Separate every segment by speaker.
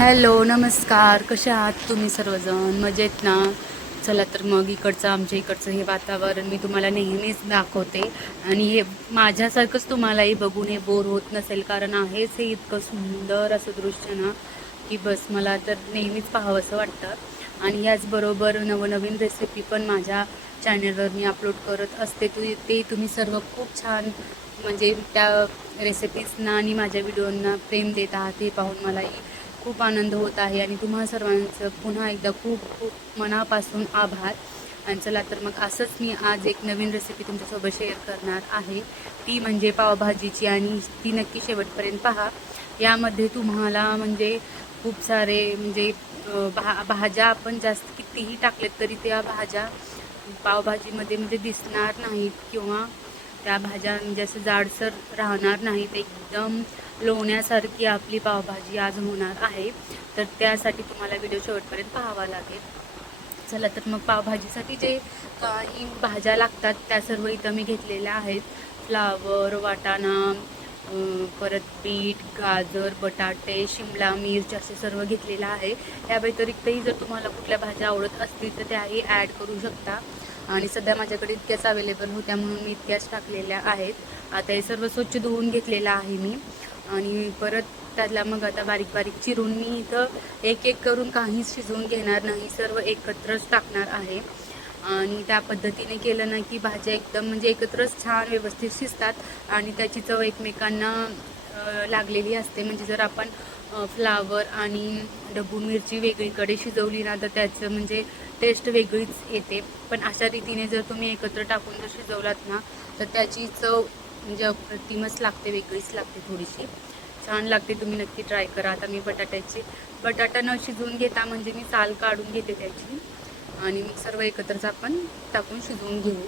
Speaker 1: Hello नमस्कार. कशा आहात तुम्ही सर्वजण? मजेत ना? चला तर मग इकडचं आमच्या इकडचं हे वातावरण मी तुम्हाला नेहमीच दाखवते. आणि हे माझ्यासारखंच तुम्हालाही बघून हे बोर होत नसेल कारण आहेच हे इतकं सुंदर असं दृश्य ना की बस मला तर नेहमीच पाहावंसं वाटतं. आणि याचबरोबर नवनवीन रेसिपी पण माझ्या चॅनलवर मी अपलोड करत असते. तु ते तुम्ही सर्व खूप छान म्हणजे त्या रेसिपीजना आणि माझ्या व्हिडिओंना प्रेम देत आहात हे पाहून मलाही खूप आनंद होत आहे आणि तुम्हा सर्वांचं पुन्हा एकदा खूप खूप मनापासून आभार. आणि चला तर मग असंच मी आज एक नवीन रेसिपी तुमच्यासोबत शेअर करणार आहे. ती म्हणजे पावभाजीची आणि ती नक्की शेवटपर्यंत पहा. यामध्ये तुम्हाला म्हणजे खूप सारे म्हणजे भा भाज्या आपण जास्त कितीही टाकल्यात तरी त्या भाज्या पावभाजीमध्ये म्हणजे दिसणार नाहीत किंवा त्या भाज्या म्हणजे असं जाडसर राहणार नाहीत. एकदम लोण्यासारखी आपली पावभाजी आज होणार आहे. तर त्यासाठी तुम्हाला व्हिडिओ शेवटपर्यंत पाहावा लागेल. चला तर मग पावभाजीसाठी जे काही भाज्या लागतात त्या सर्व इथं मी घेतलेल्या आहेत. फ्लावर वाटाणा परत बीट गाजर बटाटे शिमला मिर्च असे सर्व घेतलेलं आहे. या व्यतिरिक्तही जर तुम्हाला कुठल्या भाज्या आवडत असतील तर त्याही ॲड करू शकता. आणि सध्या माझ्याकडे इतक्याच अवेलेबल होत्या म्हणून मी इतक्याच टाकलेल्या आहेत. आता हे सर्व स्वच्छ धुवून घेतलेलं आहे मी. आणि परत त्यातला मग आता बारीक बारीक चिरून मी इथं एक एक करून काहीच शिजवून घेणार नाही. सर्व एकत्रच टाकणार आहे. आणि त्या पद्धतीने केलं ना की भाज्या एकदम म्हणजे एकत्रच छान व्यवस्थित शिजतात. आणि त्याची चव एकमेकांना लागलेली असते. म्हणजे जर आपण फ्लावर आणि डब्बू मिरची वेगळीकडे शिजवली ना तर त्याचं म्हणजे टेस्ट वेगळीच येते. पण अशा रीतीने जर तुम्ही एकत्र टाकून जर शिजवलात ना तर त्याची चव म्हणजे अप्रतिमच लागते वेगळीच लागते थोडीशी. छान लागते तुम्ही नक्की ट्राय करा. आता मी बटाट्याची बटाटा न शिजवून घेता म्हणजे मी साल काढून घेते त्याची. आणि मग सर्व एकत्रच आपण टाकून शिजवून घेऊ.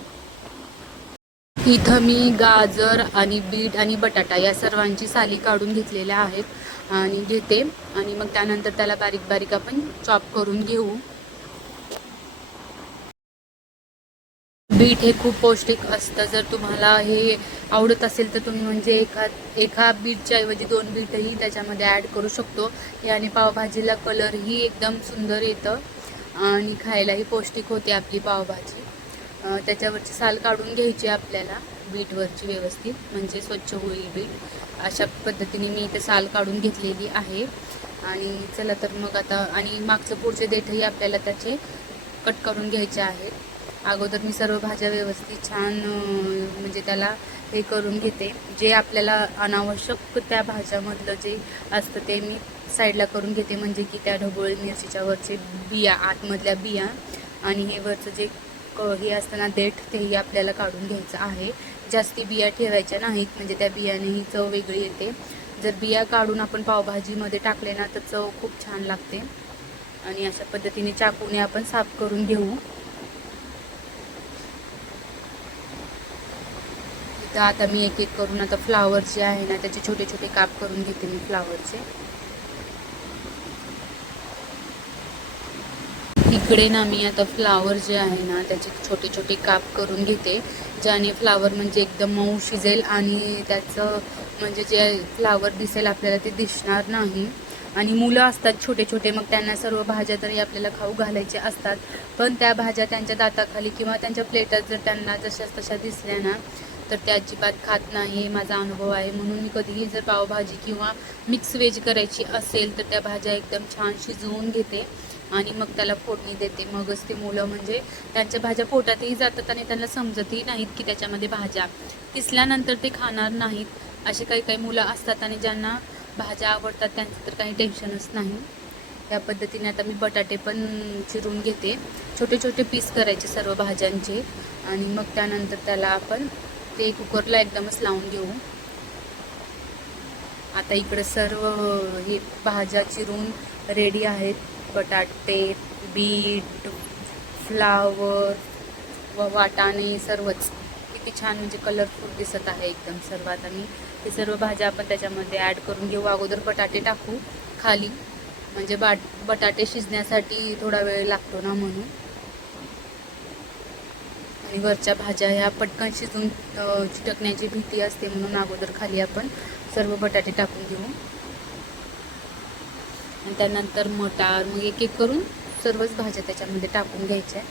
Speaker 1: इथं मी गाजर आणि बीट आणि बटाटा या सर्वांची साली काढून घेतलेल्या आहेत आणि घेते. आणि मग त्यानंतर त्याला बारीक बारीक आपण चॉप करून घेऊ. बीट हे खूप पौष्टिक असतं. जर तुम्हाला हे आवडत असेल तर तुम्ही म्हणजे एका एका बीटच्या ऐवजी दोन बीटही त्याच्यामध्ये ॲड करू शकतो. याने पावभाजीला कलरही एकदम सुंदर येतं. आणि खायलाही पौष्टिक होते आपली पावभाजी. त्याच्यावरची साल काढून घ्यायची आपल्याला बीटवरची व्यवस्थित म्हणजे स्वच्छ होईल बीट. अशा पद्धतीने मी इथे साल काढून घेतलेली आहे. आणि चला तर मग आता आणि मागचं पुढचे देठही आपल्याला त्याचे कट करून घ्यायचे आहेत अगोदर मी सर्व भाज्या व्यवस्थित छान म्हणजे त्याला हे करून घेते. जे आपल्याला अनावश्यक त्या भाज्यामधलं जे असतं ते मी साईडला करून घेते. म्हणजे की त्या ढोबळी मिरचीच्या वरचे बिया आतमधल्या बिया. आणि हे वरचं जे हे असताना देठ तेही आपल्याला काढून घ्यायचं आहे. जास्ती बिया ठेवायच्या नाहीत म्हणजे त्या बियानेही चव वेगळी येते. जर बिया काढून आपण पावभाजीमध्ये टाकले ना तर चव खूप छान लागते. आणि अशा पद्धतीने चाकूने आपण साफ करून घेऊ. इथं आता मी एक एक करून आता फ्लावर जे आहे ना त्याचे छोटे छोटे काप करून घेते मी फ्लावरचे. इकडे ना मी आता फ्लावर जे आहे ना त्याचे छोटे छोटे काप करून घेते ज्याने फ्लावर म्हणजे एकदम मऊ शिजेल आणि त्याचं म्हणजे जे फ्लावर दिसेल आपल्याला ते दिसणार नाही. आणि मुलं असतात छोटे छोटे मग त्यांना सर्व भाज्या तरी आपल्याला खाऊ घालायच्या असतात. पण त्या भाज्या त्यांच्या दाताखाली किंवा त्यांच्या प्लेटात जर त्यांना जशाच तशा दिसल्या ना तर ते अजिबात खात नाही माझा अनुभव आहे. म्हणून मी कधीही जर पावभाजी किंवा मिक्स व्हेज करायची असेल तर त्या भाज्या एकदम छान शिजवून घेते. आणि मग त्याला फोडणी देते. मगच ते मुलं म्हणजे त्यांच्या भाज्या पोटातही जातात आणि त्यांना समजतही नाहीत की त्याच्यामध्ये भाज्या. किसल्यानंतर ते खाणार नाहीत असे काही काही मुलं असतात आणि ज्यांना भाज्या आवडतात त्यांचं तर काही टेन्शनच नाही. या पद्धतीने आता मी बटाटे पण चिरून घेते. छोटे छोटे पीस करायचे सर्व भाज्यांचे आणि मग त्यानंतर त्याला आपण ते कुकरला एकदमच लावून घेऊ. आता इकडे सर्व हे भाज्या चिरून रेडी आहेत. बटाटे बीट फ्लावर व वाटाणे सर्वच. किती छान म्हणजे कलरफुल दिसत आहे एकदम सर्वात. आणि ते हे सर्व भाज्या आपण त्याच्यामध्ये ॲड करून घेऊ. अगोदर बटाटे टाकू खाली. म्हणजे बाट बटाटे शिजण्यासाठी थोडा वेळ लागतो ना म्हणून. आणि वरच्या भाज्या ह्या पटकन शिजून चिटकण्याची भीती असते म्हणून अगोदर खाली आपण सर्व बटाटे टाकून घेऊ. आणि त्यानंतर मटार मग एक एक करून सर्वच भाज्या त्याच्यामध्ये टाकून घ्यायच्या.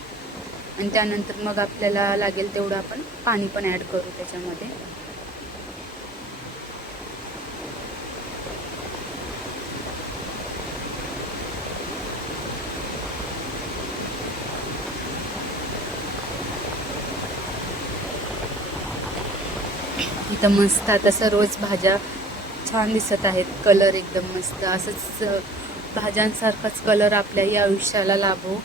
Speaker 1: आणि त्यानंतर मग आपल्याला लागेल तेवढं आपण पाणी पण ॲड करू त्याच्यामध्ये. इथं मस्त आता सर्वच भाज्या छान दिसत आहेत. कलर एकदम मस्त. असंच भाज्यांसारखाच कलर आपल्याही आयुष्याला लाभो.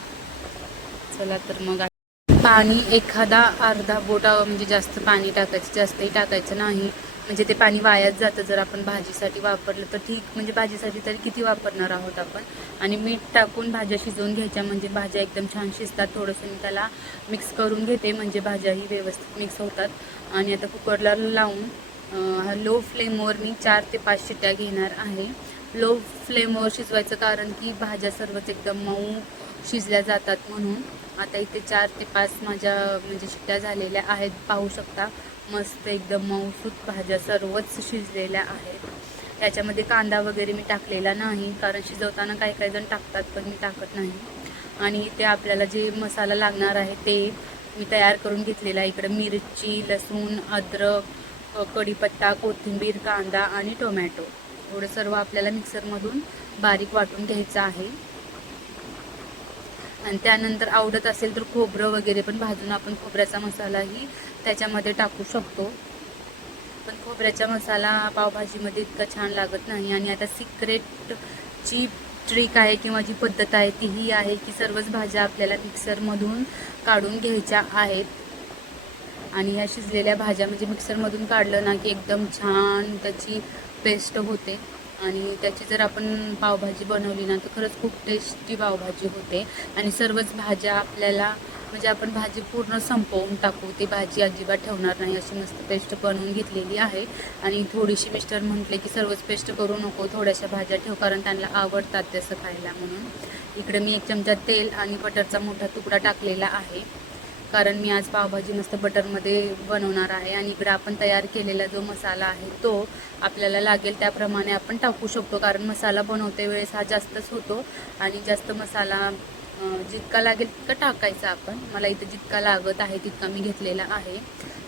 Speaker 1: चला तर मग पाणी एखादा अर्धा बोटा म्हणजे जास्त पाणी टाकायचं जास्तही टाकायचं नाही. म्हणजे ते पाणी वायाच जातं. जर आपण भाजीसाठी वापरलं तर ठीक. म्हणजे भाजीसाठी तरी किती वापरणार आहोत आपण? आणि मीठ टाकून भाज्या शिजवून घ्यायच्या म्हणजे भाज्या एकदम छान शिजतात. थोडंसं मी त्याला मिक्स करून घेते. म्हणजे भाज्याही व्यवस्थित मिक्स होतात. आणि आता कुकरला लावून लो फ्लेमवर मी चार ते पाच शिट्ट्या घेणार आहे. लो फ्लेमवर शिजवायचं कारण की भाज्या सर्वच एकदम मऊ शिजल्या जातात म्हणून. आता इथे चार ते पाच माझ्या म्हणजे शिट्ट्या झालेल्या आहेत. पाहू शकता मस्त एकदम मऊसूत भाज्या सर्वच शिजलेल्या आहेत. त्याच्यामध्ये कांदा वगैरे मी टाकलेला नाही कारण शिजवताना काही काही जण टाकतात पण मी टाकत नाही. आणि इथे आपल्याला जे मसाला लागणार आहे ते मी तयार करून घेतलेला आहे. इकडं मिरची लसूण अद्रक कढीपत्ता कोथिंबीर कांदा आणि टोमॅटो. एवढं सर्व आपल्याला मिक्सरमधून बारीक वाटून घ्यायचं आहे. आणि त्यानंतर आवडत असेल तर खोबरं वगैरे पण भाजून आपण खोबऱ्याचा मसालाही त्याच्यामध्ये टाकू शकतो. पण खोबऱ्याचा मसाला पावभाजीमध्ये इतका छान लागत नाही आणि आता सिक्रेटची ट्रिक आहे किंवा जी पद्धत आहे ती ही आहे की सर्वच भाज्या आपल्याला मिक्सरमधून काढून घ्यायच्या आहेत. आणि ह्या शिजलेल्या भाज्या म्हणजे मिक्सरमधून काढलं ना की एकदम छान त्याची पेस्ट होते. आणि त्याची जर आपण पावभाजी बनवली ना तर खरंच खूप टेस्टी पावभाजी होते. आणि सर्वच भाज्या आपल्याला म्हणजे आपण भाजी पूर्ण संपवून टाकू ती भाजी अजिबात ठेवणार नाही अशी मस्त पेस्ट बनवून घेतलेली आहे. आणि थोडीशी मिस्टर म्हटले की सर्वच पेस्ट करू नको थोड्याशा भाज्या ठेव कारण त्यांना आवडतात तसं खायला म्हणून. इकडे मी एक चमचा तेल आणि बटरचा मोठा तुकडा टाकलेला आहे. कारण मी आज पावभाजी मस्त बटरमध्ये बनवणार आहे आणि इकडं आपण तयार केलेला जो मसाला आहे तो आपल्याला लागेल त्याप्रमाणे आपण टाकू शकतो. कारण मसाला बनवते वेळेस हा जास्तच होतो आणि जास्त मसाला जितका लागेल तितका टाकायचा आपण. मला इथं जितका लागत आहे तितका मी घेतलेला आहे.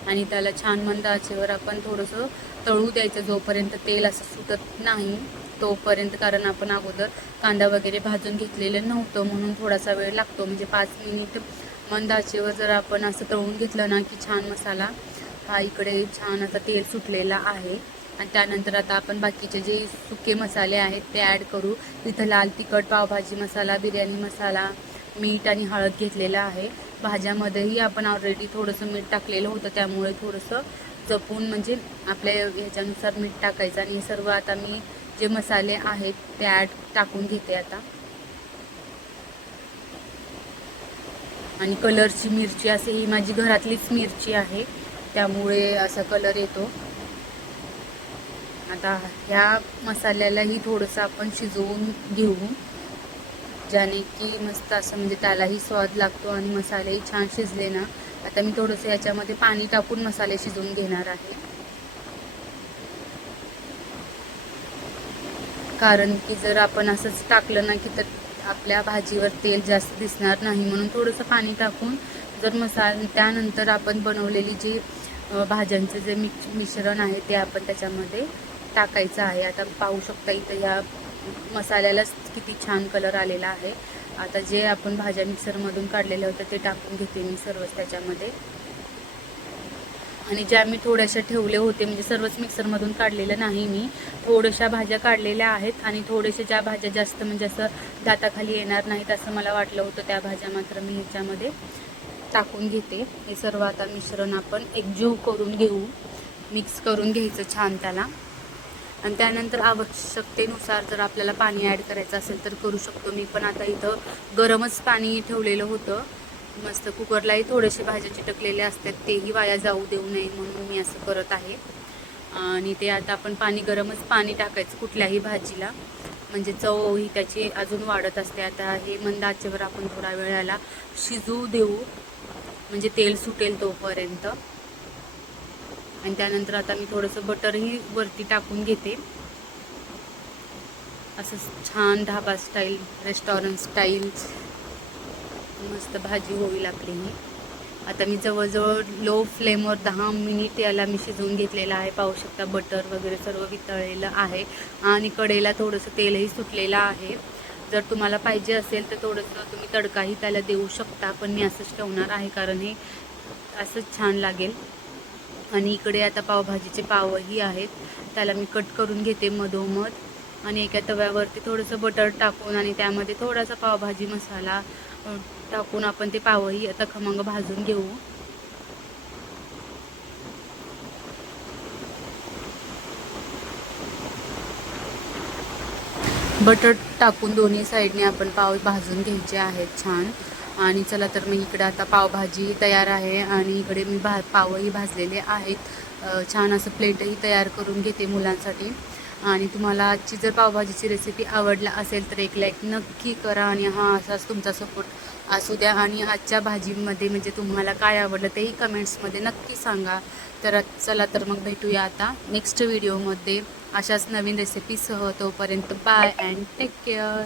Speaker 1: आणि त्याला छान मंद आचेवर आपण थोडंसं तळू द्यायचं. जोपर्यंत तेल असं सुटत नाही तोपर्यंत कारण आपण अगोदर कांदा वगैरे भाजून घेतलेलं नव्हतं म्हणून थोडासा वेळ लागतो. म्हणजे पाच मिनिट मंद आचेवर जर आपण असं तळून घेतलं ना की छान मसाला हा इकडे छान असा तेल सुटलेला आहे. आणि त्यानंतर आता आपण बाकीचे जे सुके मसाले आहेत ते ॲड करू. तिथं लाल तिखट पावभाजी मसाला बिर्याणी मसाला मीठ आणि हळद घेतलेलं आहे. भाज्यामध्येही आपण ऑलरेडी थोडंसं मीठ टाकलेलं होतं त्यामुळे थोडंसं जपून म्हणजे आपल्या ह्याच्यानुसार मीठ टाकायचं. आणि हे सर्व आता मी जे मसाले आहेत ते ॲड टाकून घेते आता. आणि कलरची मिरची असे ही माझी घरातलीच मिरची आहे. त्यामुळे असा कलर येतो. आता ह्या मसाल्यालाही थोडंसं आपण शिजवून घेऊ. ज्याने की मस्त असं म्हणजे त्यालाही स्वाद लागतो आणि मसालेही छान शिजले ना. आता मी थोडंसं याच्यामध्ये पाणी टाकून मसाले शिजवून घेणार आहे. कारण की जर आपण असंच टाकलं ना की तर आपल्या भाजीवर तेल जास्त दिसणार नाही म्हणून थोडंसं पाणी टाकून जर मसाला त्यानंतर आपण बनवलेली जी भाज्यांचं जे मिक्स मिश्रण आहे ते आपण त्याच्यामध्ये टाकायचं आहे. आता पाहू शकता इथं ह्या मसाल्यालाच किती छान कलर आलेला आहे. आता जे आपण भाज्या मिक्सरमधून काढलेल्या होत्या ते टाकून घेते मी सर्वच त्याच्यामध्ये. आणि ज्या मी थोड्याशा ठेवले होते म्हणजे सर्वच मिक्सरमधून काढलेलं नाही मी थोड्याशा भाज्या काढलेल्या आहेत आणि थोड्याशा ज्या भाज्या जास्त म्हणजे असं दाताखाली येणार नाहीत असं मला वाटलं होतं त्या भाज्या मात्र मी ह्याच्यामध्ये टाकून घेते. हे सर्व आता मिश्रण आपण एकजीव करून घेऊ मिक्स करून घ्यायचं छान त्याला. आणि त्यानंतर आवश्यकतेनुसार जर आपल्याला पाणी ॲड करायचं असेल तर करू शकतो. मी पण आता इथं गरमच पाणी ठेवलेलं होतं. मस्त कुकरलाही थोडेसे भाज्या चिटकलेले असतात तेही वाया जाऊ देऊ नये म्हणून मी असं करत आहे. आणि ते आता आपण पाणी गरमच पाणी टाकायचं कुठल्याही भाजीला. म्हणजे चव ही त्याची अजून वाढत असते. आता हे मंद आचेवर आपण थोडा वेळाला शिजू देऊ. म्हणजे तेल सुटेल तोपर्यंत. आणि त्यानंतर आता मी थोडंसं बटरही वरती टाकून घेते. असं छान ढाबा स्टाईल रेस्टॉरंट स्टाईल. मस्त भाजी होईल आपली ही. आता मी जवळजवळ लो फ्लेमवर दहा मिनिट याला मी शिजवून घेतलेलं आहे. पाहू शकता बटर वगैरे सर्व वितळलेलं आहे. आणि कडेला थोडंसं तेलही सुटलेलं आहे. जर तुम्हाला पाहिजे असेल तर थोडंसं तुम्ही तडकाही त्याला देऊ शकता पण मी असंच ठेवणार आहे कारण हे असंच छान लागेल. आणि इकडे आता पावभाजीचे पावही आहेत. त्याला मी कट करून घेते मधोमध. आणि एका तव्यावरती थोडंसं बटर टाकून आणि त्यामध्ये थोडासा पावभाजी मसाला टाकून आपण ते पावही आता खमंग भाजून घेऊ. बटर टाकून दोन्ही साईडने आपण पाव भाजून घ्यायचे आहेत छान. आणि चला तर मग इकडे आता पावभाजी तयार आहे आणि इकडे मी भा पावही भाजलेले आहेत. छान असं प्लेटही तयार करून घेते मुलांसाठी. आणि तुम्हाला आजची जर पावभाजीची रेसिपी आवडला असेल तर एक लाईक नक्की करा आणि हा असाच तुमचा सपोर्ट असू द्या. आणि आजच्या भाजीमध्ये म्हणजे तुम्हाला काय आवडलं तेही कमेंट्समध्ये नक्की सांगा. तर चला तर मग भेटूया आता नेक्स्ट व्हिडिओमध्ये अशाच नवीन रेसिपीसह तोपर्यंत बाय अँड टेक केअर